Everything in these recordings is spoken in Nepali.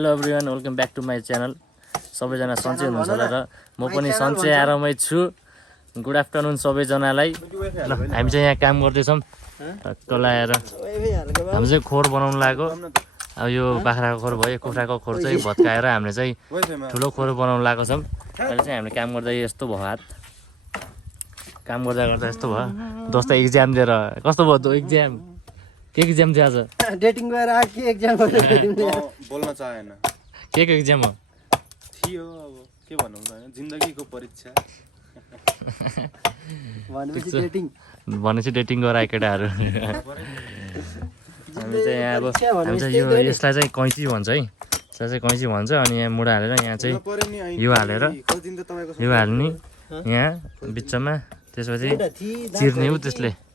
Hello everyone, welcome back to my channel. सबैजना सन्चै हुनुहुन्छ होला र म पनि सन्चै आरामै छु। गुड आफ्टरनुन सबैजनालाई। ल हामी चाहिँ यहाँ काम गर्दैछौँ कलाएर। हामी चाहिँ खोर बनाउनु लाग्यो। अब यो बाख्राको खोर भयो, कुखुराको खोर चाहिँ भत्काएर हामीले चाहिँ ठुलो खोर बनाउनु लागेको छौँ। अहिले चाहिँ हामीले काम गर्दा यस्तो भयो, हात काम गर्दा गर्दा यस्तो भयो। दोस्त इक्जाम दिएर कस्तो भयो त इक्जाम? के इक्जाम थियो आज? डेटिङ गएर के एक्जाम बोल्न चाहेन। के इक्जाम हो? थियो अब के भनौँ त, जिन्दगीको परीक्षा भनेपछि डेटिङ डेटिङ गराए केटाहरू। हामी चाहिँ यहाँ अब हामी चाहिँ यसलाई चाहिँ कैँची भन्छ है। यसलाई चाहिँ कैँची भन्छ। अनि यहाँ मुढा हालेर यहाँ चाहिँ यो हालेर यो हाल्ने यहाँ बिचमा, त्यसपछि चिर्ने हो त्यसले।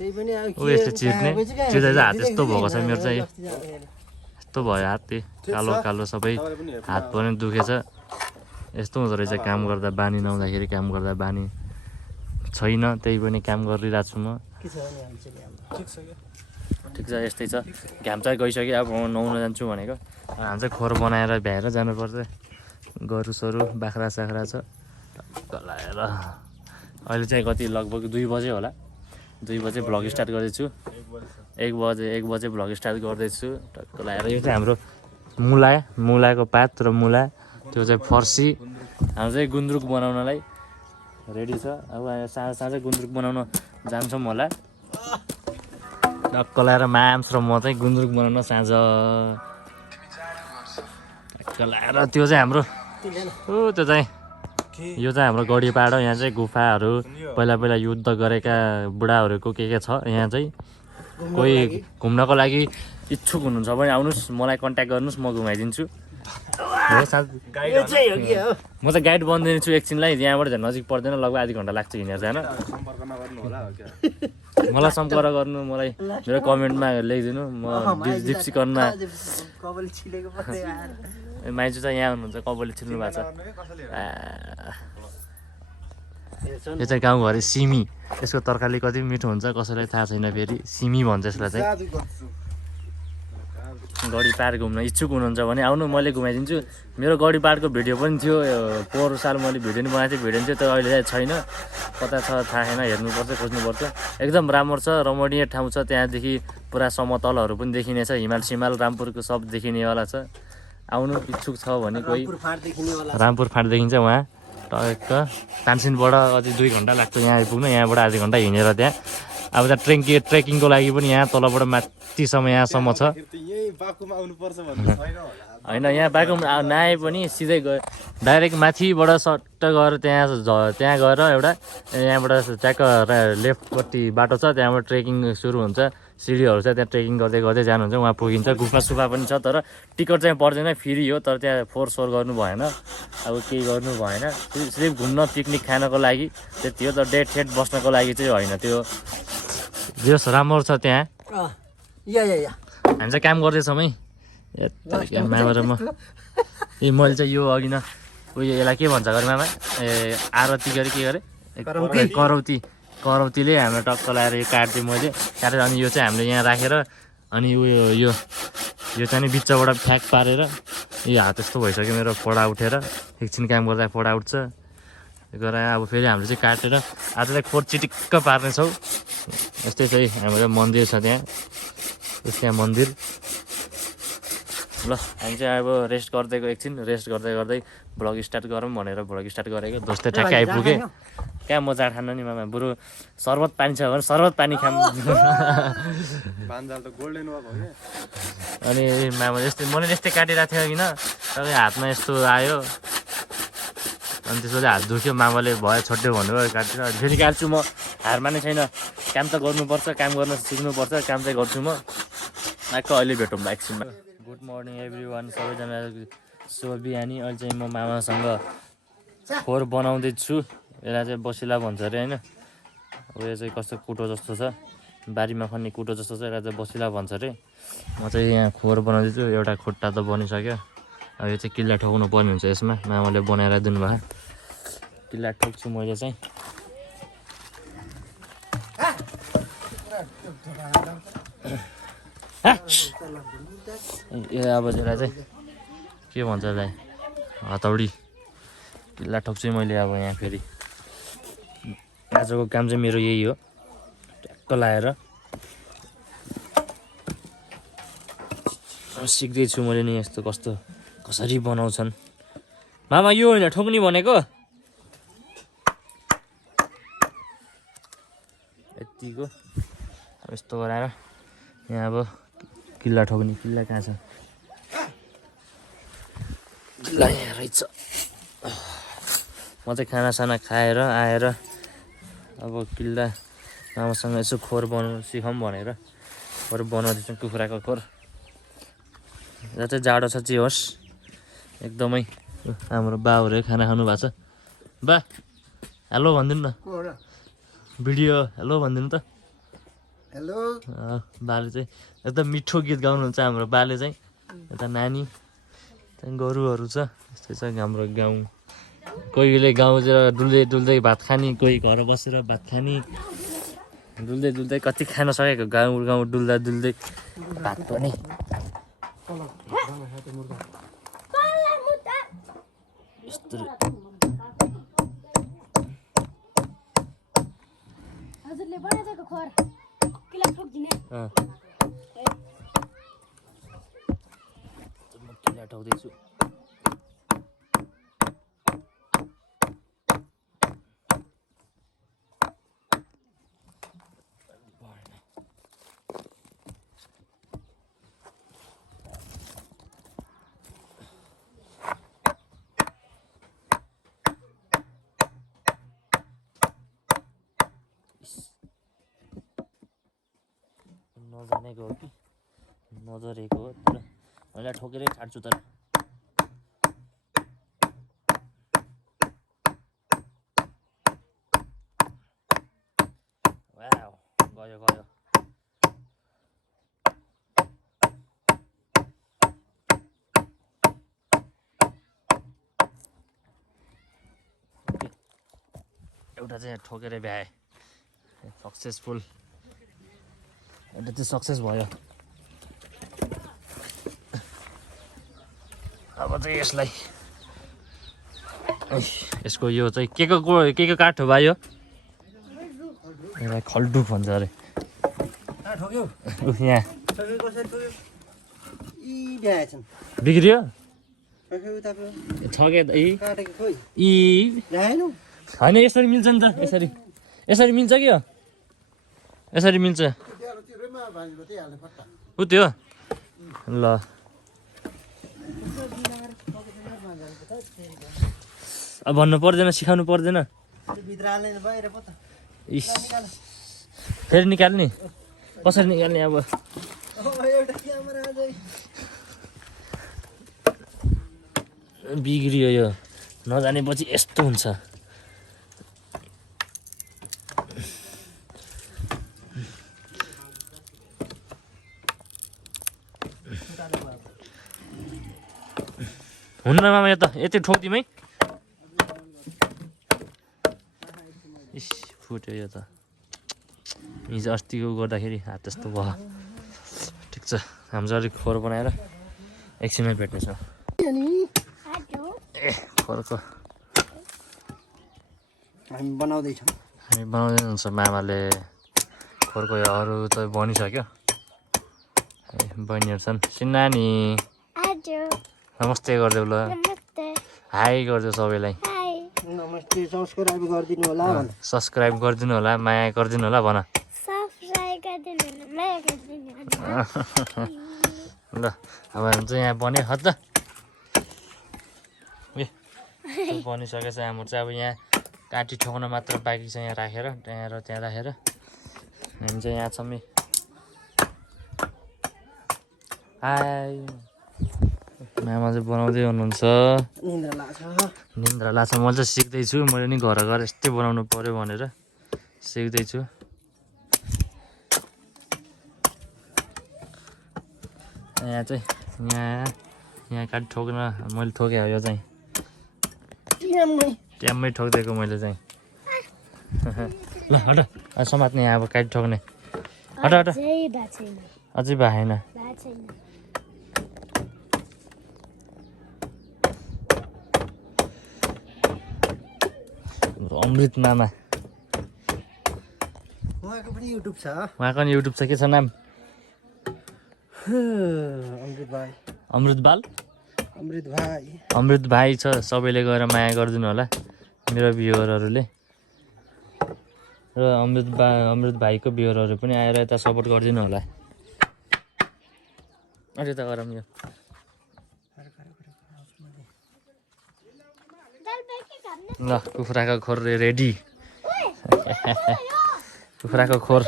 ऊ यस्तो चिर्ने चिर्दा चाहिँ हात यस्तो भएको छ मेरो चाहिँ। यस्तो भयो हात, कालो कालो सबै हात पनि दुखेछ। यस्तो हुँदो रहेछ काम गर्दा, बानी नहुँदाखेरि काम गर्दा बानी छैन, त्यही पनि काम गरिरहेको छु म। ठिक छ, यस्तै छ। घाम चाहिँ गइसक्यो, अब म नुहाउन जान्छु भनेको। हामी चाहिँ खोर बनाएर भ्याएर जानुपर्छ। गरु सरु बाख्रा साख्रा छ गलाएर। अहिले चाहिँ कति लगभग 2 बजे होला। 2 बजे भ्लग स्टार्ट गर्दैछु। 1 बजे भ्लग स्टार्ट गर्दैछु टक्क लगाएर। यो चाहिँ हाम्रो मुलाको पात र मुला, त्यो चाहिँ फर्सी। हाम्रो चाहिँ गुन्द्रुक बनाउनलाई रेडी छ। अब साँझ गुन्द्रुक बनाउन जान्छौँ होला। टक्क लगाएर माम्स र म चाहिँ गुन्द्रुक बनाउन साँझ टक्क लगाएर। त्यो चाहिँ हाम्रो त्यो चाहिँ यो चाहिँ हाम्रो गढी पाहाड। यहाँ चाहिँ गुफाहरू पहिला युद्ध गरेका बुढाहरूको के छ। यहाँ चाहिँ कोही घुम्नको लागि इच्छुक हुनुहुन्छ भने आउनुहोस्, मलाई कन्ट्याक्ट गर्नुहोस्, म घुमाइदिन्छु। म त गाइड बन्दिन्छु एकछिनलाई। यहाँबाट झन् नजिक पर्दैन, लगभग आधी घन्टा लाग्छ हिँडेर जान। मलाई सम्पर्क गर्नु, मलाई मेरो कमेन्टमा लेखिदिनु। म डिस्क्रिप्सनमा माइजू चाहिँ यहाँ हुनुहुन्छ, कबले छिर्नु भएको छ। यो चाहिँ गाउँघरि सिमी। यसको तरकारी कति मिठो हुन्छ कसैलाई थाहा छैन। फेरि सिमी भन्छ यसलाई चाहिँ। गढी पाहाड घुम्न इच्छुक हुनुहुन्छ भने आउनु, मैले घुमाइदिन्छु। मेरो गढी पाहाडको भिडियो पनि थियो, पोहोर साल मैले भिडियो पनि बनाएको थिएँ। भिडियो थियो तर अहिले चाहिँ छैन, कता छ थाहा छैन। हेर्नुपर्छ, खोज्नुपर्छ। एकदम राम्रो छ, रमणीय ठाउँ छ। त्यहाँदेखि पुरा समतलहरू पनि देखिनेछ, हिमाल सिमाल रामपुरको सब देखिनेवाला छ। आउनु इच्छुक छ भने कोही। रामपुर फाँट देखिन्छ वहाँ टक्क। तानसिनबाट अझै 2 घन्टा लाग्छ यहाँ आइपुग्न। यहाँबाट आधी घन्टा हिँडेर त्यहाँ। अब त्यहाँ ट्रेकिङको लागि पनि यहाँ तलबाट माथिसम्म यहाँसम्म छ होइन। यहाँ बाकुम नआए पनि सिधै गयो डाइरेक्ट माथिबाट सट्ट गएर त्यहाँ गएर एउटा यहाँबाट ट्याक्क लेफ्टपट्टि बाटो छ। त्यहाँबाट ट्रेकिङ सुरु हुन्छ, सिँढीहरू छ, त्यहाँ ट्रेकिङ गर्दै गर्दै जानुहुन्छ, वहाँ पुगिन्छ। गुफा सुफा पनि छ, तर टिकट चाहिँ पर्दैन, फ्री हो। तर त्यहाँ फोहोर सोहोर गर्नु भएन, अब केही गर्नु भएन। सिर्फ घुम्न पिकनिक खानको लागि त्यति हो। तर डेट सेट बस्नको लागि चाहिँ होइन। त्यो जस राम्रो छ त्यहाँ। हामी चाहिँ काम गर्दैछौँ है। मामा र म मैले चाहिँ यो अघि न उयो यसलाई के भन्छ घर मामा? आरती गरे के गरे? करौतीले हाम्रो टक्क लगाएर यो काट्थेँ मैले काटेर। अनि यो चाहिँ हामीले यहाँ राखेर अनि उयो यो चाहिँ नि बिचबाट फ्याक पारेर यो हात यस्तो भइसक्यो मेरो, फोडा उठेर। एकछिन काम गर्दा फोडा उठ्छ गराए। अब फेरि हामीले चाहिँ काटेर आज चाहिँ खोर चिटिक्क पार्नेछौँ। यस्तै चाहिँ हाम्रो मन्दिर छ त्यहाँ, त्यहाँ मन्दिर। ल हामी चाहिँ अब रेस्ट गर्दैको, एकछिन रेस्ट गर्दै गर्दै भ्लग स्टार्ट गरौँ भनेर भ्लग स्टार्ट गरेको। दोस्तै ठ्याक्कै आइपुगेँ। कहाँ म जाँड खानु नि मामा, बरु शरबत पानी छ भने शरबत पानी खाऊँ। अनि मामा यस्तै मैले यस्तै काटिरहेको थिएँ किन, तपाईँ हातमा यस्तो आयो अनि त्यसपछि हात दुख्यो। मामाले भयो छोड्यो भन्नुभयो, काटेर फेरि काट्छु म। हार माने छैन, काम त गर्नुपर्छ, काम गर्न सिक्नुपर्छ। काम चाहिँ गर्छु म। आएको अहिले भेटौँ एकछिनमा। गुड मर्निङ एभ्रिवान, सबैजना शुभ बिहानी। अहिले चाहिँ म मामासँग खोर बनाउँदैछु। यसलाई चाहिँ बसिला भन्छ अरे होइन। उयो चाहिँ कस्तो कुटो जस्तो छ, बारीमा खन्ने कुटो जस्तो छ, यसलाई चाहिँ बसिला भन्छ अरे। म चाहिँ यहाँ खोर बनाउँदैछु। एउटा खुट्टा त बनिसक्यो। अब यो चाहिँ किल्ला ठोक्नु पर्ने हुन्छ यसमा। मामाले बनाएर दिनुभयो, किल्ला ठोक्छु मैले चाहिँ। यो अब यसलाई चाहिँ के भन्छ यसलाई हतौडी किल्ला ठोक्छु मैले अब यहाँ फेरि आजको काम चाहिँ मेरो यही हो ट्याक्क लाएर सिक्दैछु मैले नि यस्तो कस्तो कसरी बनाउँछन् मामा यो होइन ठोक्ने भनेको यतिको यस्तो गराएर यहाँ अब किल्ला ठोक्ने किल्ला कहाँ छ किल्ला यहाँ रहेछ म चाहिँ खानासाना खाएर आएर अब किल्ला मामासँग यसो खोर बनाउनु सिकाउँ भनेर खोर बनाउँदैछु कुखुराको खोर जति जाडो छ जे होस् एकदमै हाम्रो बाउहरू खाना खानु भएको छ बा हेलो भनिदिनु न भिडियो हेलो भनिदिनु त हेलो बाले चाहिँ एकदम मिठो गीत गाउनुहुन्छ हाम्रो बाले चाहिँ यता नानी त्यहाँ गोरुहरू छ यस्तै छ हाम्रो गाउँ कोहीले गाउँतिर डुल्दै डुल्दै भात खाने कोही घर बसेर भात खाने डुल्दै डुल्दै कति खान सकेको गाउँ गाउँ डुल्दा डुल्दै भात पनि यस्तो हजुरले बनाएको खोर किला ठोक्दिने म किल्ला ठोक्दैछु नजानेको हो कि नजरेको हो तर मैले ठोकेरै काट्छु तर वाउ गयो गयो एउटा चाहिँ ठोकेरै भ्याए सक्सेसफुल एउटा चाहिँ सक्सेस भयो अब चाहिँ यसलाई यसको यो चाहिँ के को काठ हो भाइ यो यसलाई खल्डु भन्छ अरे यहाँ बिग्रियो ठगे होइन यसरी मिल्छ नि त यसरी मिल्छ कि हो यसरी मिल्छ उ त्यो ल अब भन्नु पर्दैन सिकाउनु पर्दैन इस फेरि निकाल्ने कसरी निकाल्ने अब बिग्रियो यो नजानेपछि यस्तो हुन्छ हुन्न मामा यो त यति ठोक्दिउँ है इस फुट्यो यो त हिजो अस्तिको गर्दाखेरि हात त्यस्तो भयो ठिक छ हाम्रो अलिक खोर बनाएर एकछिनमै भेट्नेछौँ ए खोरको हामी बनाउँदैछौँ हामी बनाउँदै हुन्छ मामाले खोरको अरू त बनिसक्यो बहिनीहरू छन् सिन्नानी नमस्ते गरिदेऊ ल हाई गरिदेऊ सबैलाई नमस्ते सब्सक्राइब गरिदिनु होला सब्सक्राइब गरिदिनु होला माया गरिदिनु होला भन ल अब हामी चाहिँ यहाँ बन्यो हत ए बनिसकेछ हाम्रो चाहिँ अब यहाँ काटी ठोक्न मात्र बाँकी छ यहाँ राखेर त्यहाँ र त्यहाँ राखेर हामी चाहिँ यहाँ छौँ हाई मामा चाहिँ बनाउँदै हुनुहुन्छ निन्द्रा लाग्छ म चाहिँ सिक्दैछु मैले नि घर गएर यस्तै बनाउनु पर्यो भनेर सिक्दैछु यहाँ चाहिँ यहाँ काटी ठोक्न मैले ठोकेँ यो चाहिँ ट्याममै ठोकिदिएको मैले चाहिँ ल हट समात्ने अब काटी ठोक्ने हट हट अझै भएन अमृत मामा उहाँको पनि युट्युब छ उहाँको नि युट्युब छ के छ नाम अमृत भाइ अमृत बाल अमृत भाइ अमृत भाइ छ सबैले गएर माया गरिदिनु होला मेरो भ्युअरहरूले र अमृत भाइको भ्युअरहरू पनि आएर यता सपोर्ट गरिदिनु होला अझै त गरौँ यो ल कुखुराको खोर रेडी कुखुराको खोर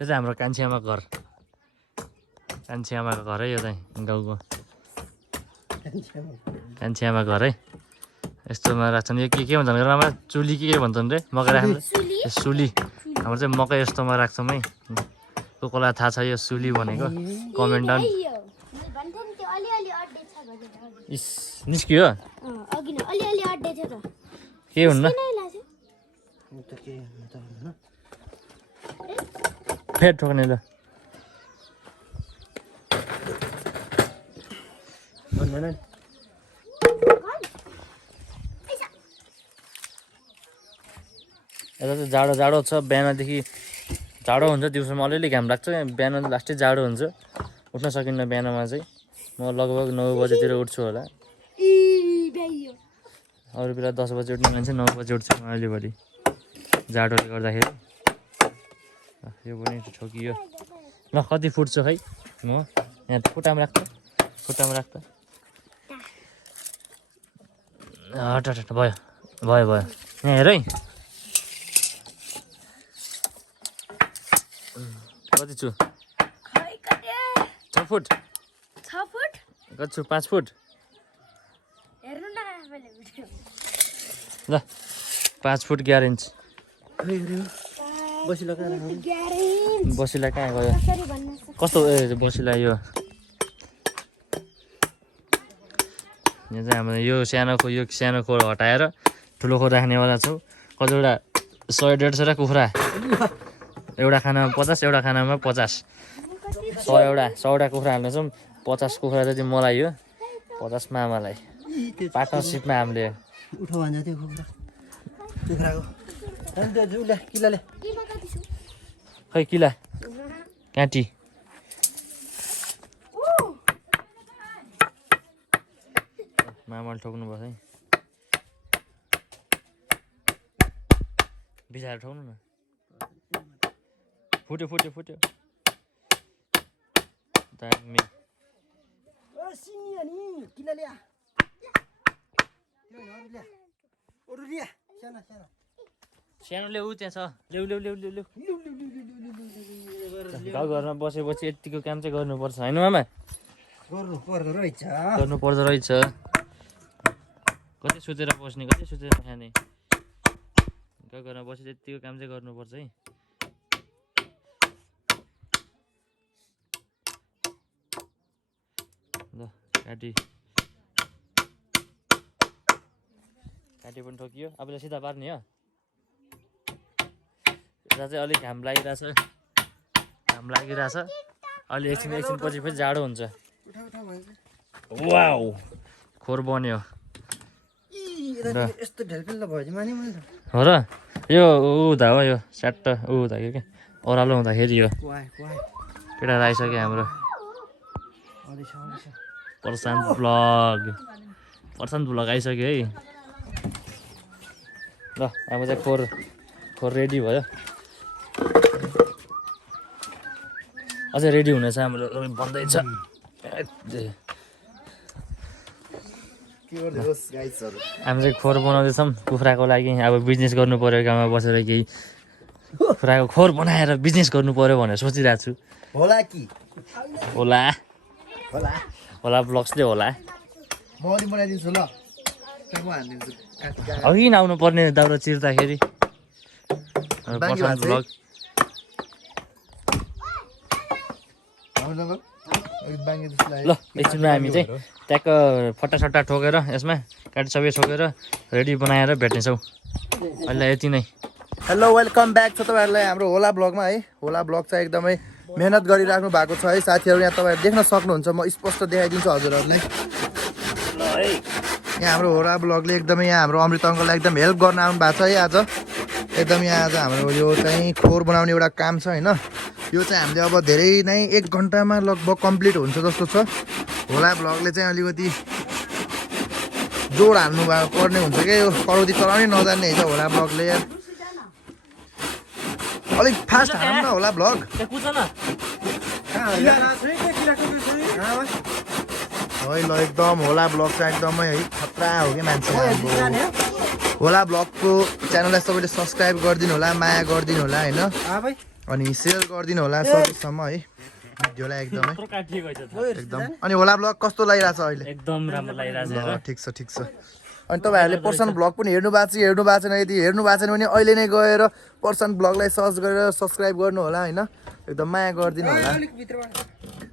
यो चाहिँ हाम्रो कान्छी आमाको घर कान्छी आमाको घर है यो चाहिँ गाउँको कान्छी आमाको घर है यस्तोमा राख्छन् यो के भन्छन् घरमा चुली के भन्छन् रे मकै राख्नु सुली हाम्रो चाहिँ मकै यस्तोमा राख्छौँ है को कसलाई थाहा छ यो सुली भनेको कमेन्ट डाउन इस निस्कियो के हुन्न फेद ठोक्ने ल यता चाहिँ जाडो जाडो छ बिहानदेखि जाडो हुन्छ दिउँसोमा अलिअलि घाम लाग्छ बिहान लास्टै जाडो हुन्छ उठ्न सकिन्न बिहानमा चाहिँ म लगभग 9 बजेतिर उठ्छु होला अरू बेला 10 बजे उठ्ने मान्छे 9 बजे उठ्छु म अहिलेभरि जाडोले गर्दाखेरि यो पनि ठोकियो ल कति फुट्छु खै म यहाँ खुट्टामा राख्छ हट भयो भयो भयो यहाँ हेर है कति छु 6 फुट कति छु 5 फुट ल 5 फुट 11 इन्च बसिला कहाँ गयो कस्तो बसिला यो यहाँ चाहिँ हाम्रो यो सानो खोर हटाएर ठुलो खोर राख्नेवाला छौँ कतिवटा 100-150 कुखुरा एउटा खानामा 50 एउटा खानामा 50 100वटा कुखुरा हाल्नेछौँ 50 कुखुरा जति मलाई हो 50 मामालाई पार्टनरसिपमा हामीले उठो भन्छ त्यो कुखुराको किलाले खै किला काँटी मामाले ठोक्नु पर्छ है बिचाएर ठोक्नु न फुट्यो दामी सानो ल्याउ त्यहाँ छ ल्याउ गाउँ घरमा बसेपछि यतिको काम चाहिँ गर्नुपर्छ होइन मामा गर्नु पर्दो रहेछ कति सोचेर बस्ने कति सोचेर खाने गाउँ घरमा बसेर यतिको काम चाहिँ गर्नुपर्छ है ल काटी पनि ठोकियो अब चाहिँ सिधा पार्ने हो यता चाहिँ अलिक घाम लागिरहेछ अलि एकछिन पछि फेरि जाडो हुन्छ वाउ खोर बन्यो हो र यो हुँदा हो यो स्याट्ट हुँदा के ओह्रालो हुँदाखेरि यो केटा आइसक्यो हाम्रो प्रशान्त ब्लग आइसक्यो है ल अब चाहिँ खोर रेडी भयो अझै रेडी हुनेछ हाम्रो बन्दैछ हामी चाहिँ खोर बनाउँदैछौँ कुखुराको लागि अब बिजनेस गर्नु पर्यो गाउँमा बसेर केही कुखुराको खोर बनाएर बिजनेस गर्नु पर्यो भनेर सोचिरहेको छु होला ब्लग्सले होला अघि नआउनु पर्ने दाउरा चिर्दाखेरि ब्लग ल एकछिनमा हामी चाहिँ ट्याक्क फट्टासट्टा ठोकेर यसमा काटी सबै ठोकेर रेडी बनाएर भेट्नेछौँ अहिले यति नै हेलो वेलकम ब्याक छ तपाईँहरूलाई हाम्रो होला ब्लगमा है। होला ब्लग चाहिँ एकदमै मेहनत गरिराख्नु भएको छ है साथीहरू। यहाँ तपाईँहरू देख्न सक्नुहुन्छ, म स्पष्ट देखाइदिन्छु हजुरहरूलाई। यहाँ हाम्रो होला ब्लगले एकदमै यहाँ हाम्रो अमृत अङ्कललाई एकदम हेल्प गर्न आउनु भएको छ है आज। एकदम यहाँ आज हाम्रो यो चाहिँ खोर बनाउने एउटा काम छ होइन। यो चाहिँ हामीले अब धेरै नै 1 घन्टामा लगभग कम्प्लिट हुन्छ जस्तो छ। होला ब्लगले चाहिँ अलिकति जोड हाल्नु पर्ने हुन्छ क्या, यो करौती चलाउनै नजान्ने हुन्छ होला ब्लगले। अलिक फास्ट हाल्नु न होला ब्लग। है ल एकदम होला ब्लग चाहिँ एकदमै है खतरा हो कि मान्छे। होला ब्लगको च्यानललाई सबैले सब्सक्राइब गरिदिनु होला, माया गरिदिनु होला होइन, अनि सेयर गरिदिनु होला सबैसम्म है भिडियोलाई एकदमै एकदम। अनि होला ब्लग कस्तो लागिरहेछ अहिले? एकदम राम्रो लागिरहेछ। ल ठिक छ ठिक छ। अनि तपाईँहरूले पर्सन ब्लग पनि हेर्नु भएको छ हेर्नु भएको छैन? यदि हेर्नु भएको छैन भने अहिले नै गएर पर्सन ब्लगलाई सर्च गरेर सब्सक्राइब गर्नु होला होइन, एकदम माया गरिदिनु होला।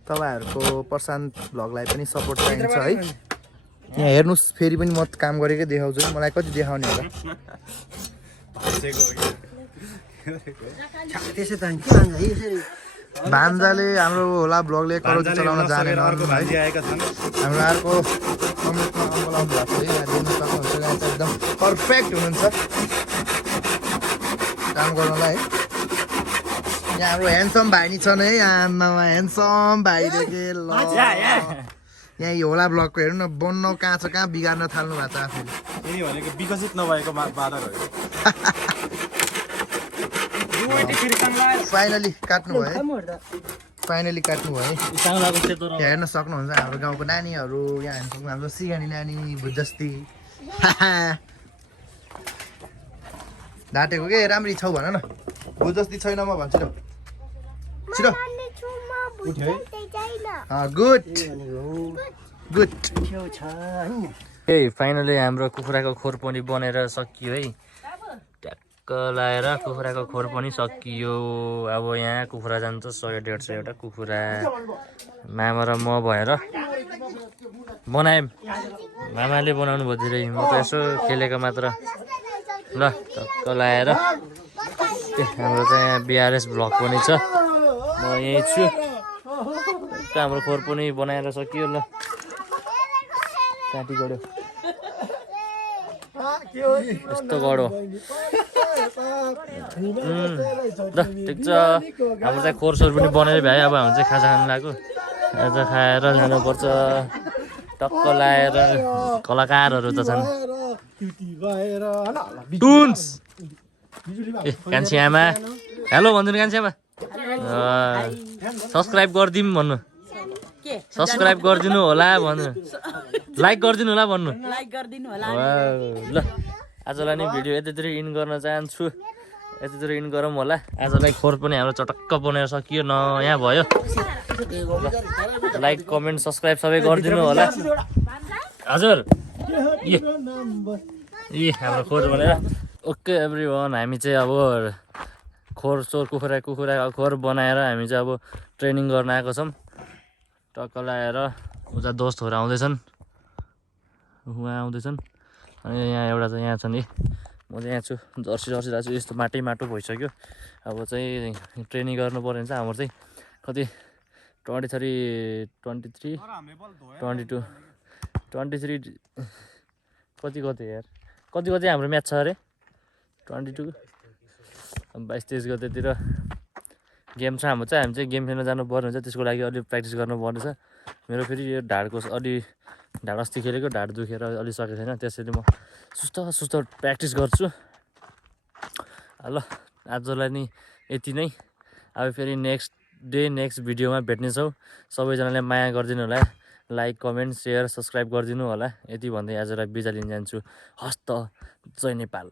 तपाईँहरूको पर्सन ब्लगलाई पनि सपोर्ट चाहिन्छ है। यहाँ हेर्नुहोस् फेरि पनि म काम गरेकै देखाउँछु, मलाई कति देखाउने होला। त्यसै त के भन्छ यसरी भान्जाले हाम्रो होला ब्लगले करौती चलाउन जानेन है। हाम्रो अर्को अमृतमा अङ्कल आउनु भएको छ है, यहाँ देख्न सक्नुहुन्छ। यहाँ चाहिँ एकदम पर्फेक्ट हुनुहुन्छ काम गर्नलाई है। यहाँ हाम्रो ह्यान्डसम भाइ नि छन् है, आमामा ह्यान्डसम भाइ देखे ल। यहाँ यो होला ब्लगको हेर्नु न, बन्न कहाँ छ कहाँ बिगार्न थाल्नु भएको छ आफूले। यही भनेको विकसित नभएको बादरहरू। फाइनली काट्नु भयो है, फाइनली काट्नु भयो है। यहाँ हेर्न सक्नुहुन्छ हाम्रो गाउँको नानीहरू, यहाँ हेर्न सक्नु हाम्रो सिगानी नानी भुजस्ती ढाँटेको के राम्री छौ भन न। भुजस्ती छैन म भन्छु ल छिटो। Good good. ए फाइनली हाम्रो कुखुराको खोर पनि बनेर सकियो है। ट्याक्क लाएर कुखुराको खोर पनि सकियो। अब यहाँ कुखुरा जान्छ 100-150 एउटा कुखुरा। मामा र म भएर बनाएँ। मामाले बनाउनु भयो धेरै, म त यसो खेलेको मात्र। ल टक्क लाएर हाम्रो चाहिँ यहाँ बिआरएस ब्लक पनि छ, म यहीँ छु। हाम्रो खोर पनि बनाएर सकियो। ल काटी गड्यो यस्तो गड्यो। ल ठिक छ, हाम्रो चाहिँ खोरसोर पनि बनाएर भ्यायो। अब हामी चाहिँ खाजा खानु लाग्यो, खाजा खाएर जानुपर्छ। टक्क लाएर कलाकारहरू त छन्। टुन्स ए कान्छी आमा हेलो भन्नु कान्छी आमा। सब्सक्राइब गरिदिउँ भन्नु, सब्सक्राइब गरिदिनु होला भन्नु, लाइक गरिदिनु होला भन्नु। ल आजलाई नै भिडियो यतितिर इन गर्न चाहन्छु, यतितिर इन गरौँ होला। आजलाई खोर पनि हाम्रो चटक्क बनाएर सकियो, नयाँ भयो। लाइक कमेन्ट सब्सक्राइब सबै गरिदिनु होला हजुर। ए हाम्रो खोर बनाएर ओके एभ्रिवान। हामी चाहिँ अब खोर सोर कुखुरा खोर बनाएर हामी चाहिँ अब ट्रेनिङ गर्न आएको छौँ। टक्क लगाएर उता दोस्तहरू आउँदैछन्, उहाँ आउँदैछन्। अनि यहाँ एउटा चाहिँ यहाँ छ नि, म चाहिँ यहाँ छु, जर्सी लगाएको छु। यस्तो माटो भइसक्यो। अब चाहिँ ट्रेनिङ गर्नु पऱ्यो भने चाहिँ हाम्रो चाहिँ कति 23, 22, 23 कति यार कति हाम्रो म्याच छ अरे 22 22-23 गतेतिर गेम छ हाम्रो चाहिँ। हामी चाहिँ गेम खेल्न जानु पर्ने हुन्छ, त्यसको लागि अलिक प्र्याक्टिस गर्नुपर्ने छ। मेरो फेरि यो ढाडको ढाड अस्ति खेलेको ढाड दुखेर अलि सकेको छैन, त्यसैले म सुस्त प्र्याक्टिस गर्छु। ल आजलाई नि यति नै। अब फेरि नेक्स्ट भिडियोमा भेट्नेछौँ। सबैजनाले माया गरिदिनु होला, लाइक कमेन्ट सेयर सब्सक्राइब गरिदिनु होला। यति भन्दै आजलाई बिदा लिन जान्छु। हस्त जय नेपाल।